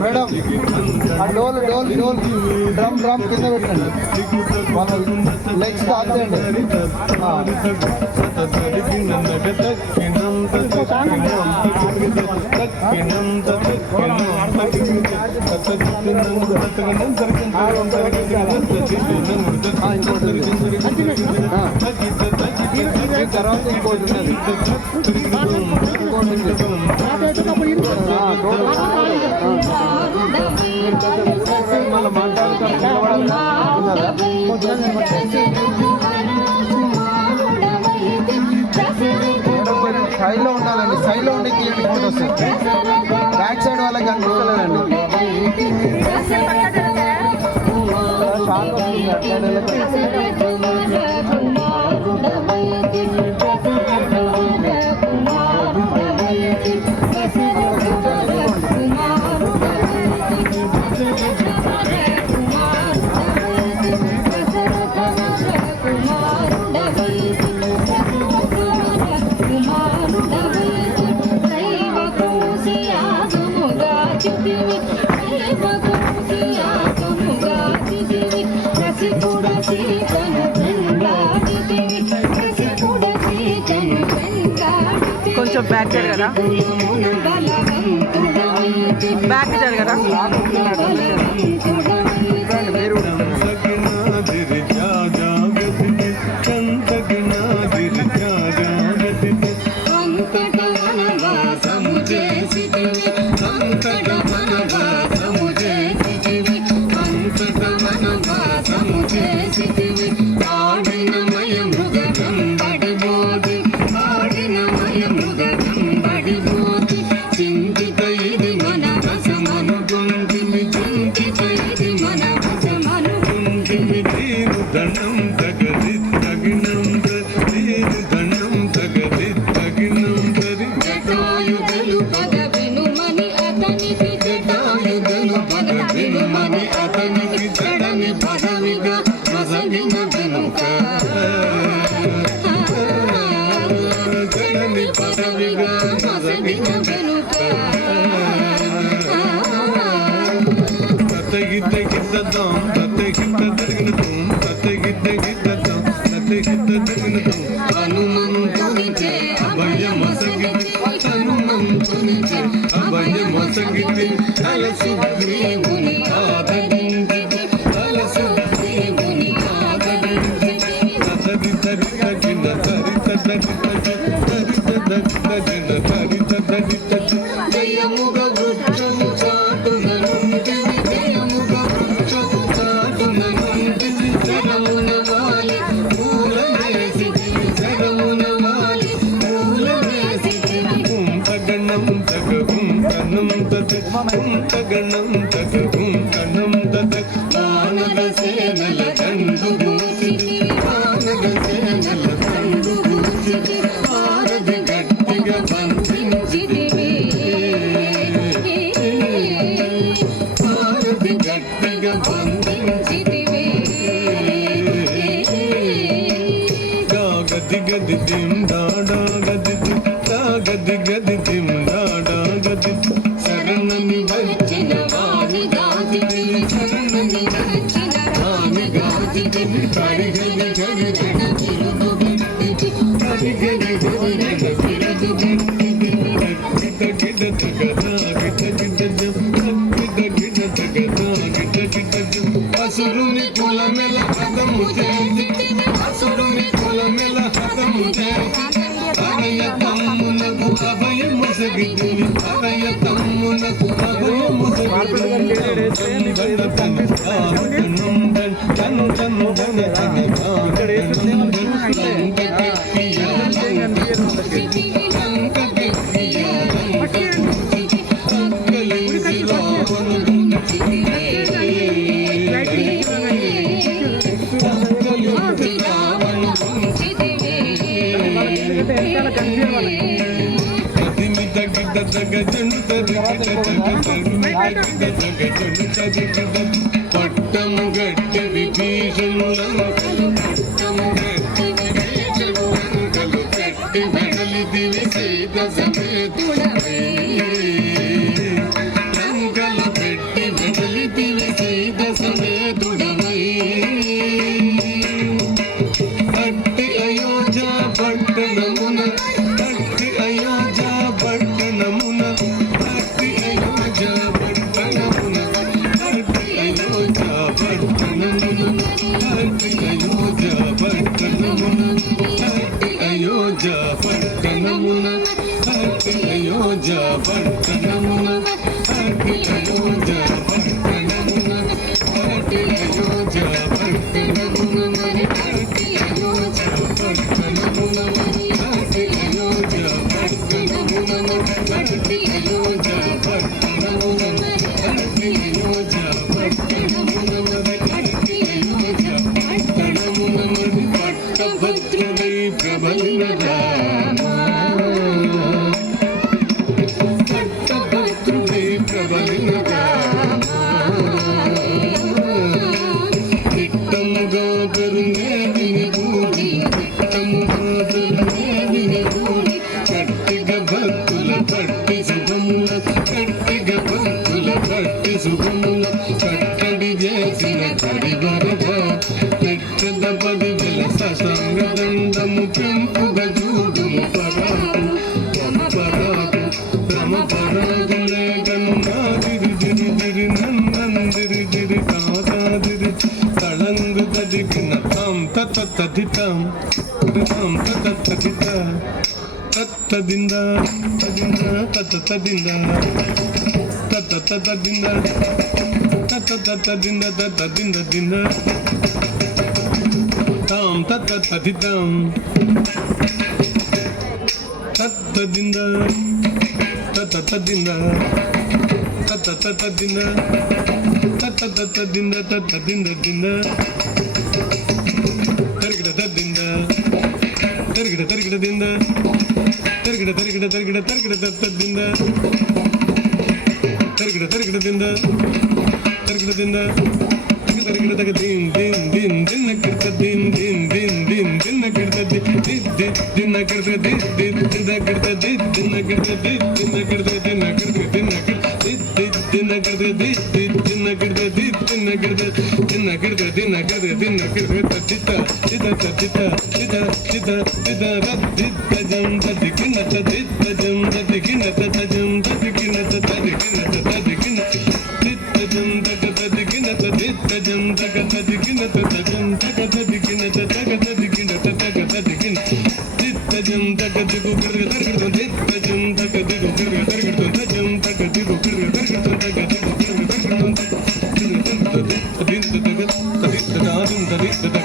Madam డోల్ డోల్ డోల్ డ్రమ్ డ్రమ్ కింద పెట్టండి, వాళ్ళ లెగ్స్ తాకండి. తర్వాత ఇంకోటి మళ్ళీ మాట్లాడుతారు. సైడ్లో ఉండాలండి, సైడ్లో ఉండి క్లియర్ ఫోటోస్. బ్యాక్ సైడ్ వాళ్ళకి అనిపించలేదండి. షాక్ కొంచెం బ్యాక్ సైడ్ కదా, బ్యాక్ సైడ్ కదా. పట్టము గట్టి విభీషణులను పెట్టి వెడలిదివి సీత సమేతుడవై లంకలు పెట్టి వెడలిదివి సీత సమేతుడవై అట్టి అయోధ్య పట్టణమున అట్టి అయోధ్య పట్టణమున అట్టి అయోధ్య పట్టణమున అట్టి అయోధ్య పట్టణమున అట్టి అయోధ్య పట్టణమున అట్టి అయోధ్య పట్టణమున అట్టి అయోధ్య పట్టణమున అట్టి అయోధ్య పట్టణమున అట్టి అయోధ్య పట్టణమున అట్టి అయోధ్య పట్టణమున అట్టి అయోధ్య పట్టణమున అట్టి అయోధ్య పట్టణమున అట్టి అయోధ్య పట్టణమున అట్టి అయోధ్య పట్టణమున పట్టభద్రుడై ప్రబలిన పట్టభద్రుడై ప్రబలిన తిట్టముగా పెరునేదిని గూడి తిట్టముగా పెరునేదిని గూడి కట్టిగ భక్తుల పట్టి శుభముల కట్టిగ భక్తుల పట్టి శుభముల కట్టడి చేసిన కడివరద పెట్టద 10,000 ససంగదండము పెంపుగ చూడుము పరాకు పరాకు భ్రమ పరాగులే గనునాదిరి దిరి దిరి నందందిరి దిరి కాదాదిరి తళంగు తదిగిన తాం తతదితాం తాం తతదిత తత్తదింద తదింద తతదింద తతదింద తతదింద తతదింద దింద తాం తతదితాం తత్తదింద తతదింద తతదింద తతదింద తతదింద దింద తరిగిడ తద్దింద తరిగిడ తరిగిడ దింద తరిగిడ తరిగిడ తరిగిడ తరిగిడ తత్తదింద తరిగిడ తరిగిడ దింద తరిగిడ దింద తరిగిడ తగ దిన్ దిన్ దిన్ దిన్న కిర్త దిన్ దిన్ దిన్ దిన్ దిన్న కిర్త దిన్ దిన్ దిన్న కిర్త దిన్ దిన్ దిన్న కిర్త దిన్ దిన్న కిర్త దిన్ దిన్న కిర్త దిన్న కిర్త దిన్న కిర్త దిన్న కిర్త దిన్ దిన్న కిర్త దిన్ దిన్న కిర్త దిన్న కిర్త దిన్న కిర్త దిన్న కిర్త తిత తిత తిత తిత తిత తిత రద్దిత జం తదికిన తదిత జం తదికిన తజం తదికిన తదికిన తదికిన తిత జం తదికిన తదిత జం తదికిన తజం తదికిన తదికిన తదికిన తిత జం తదిగు కర్గ తర్గ తిత జం తదిగు కర్గ తర్గ తజం తదిగు కర్గ తర్గ తదిగు కర్గ తర్గ తదిత తదిత తదిత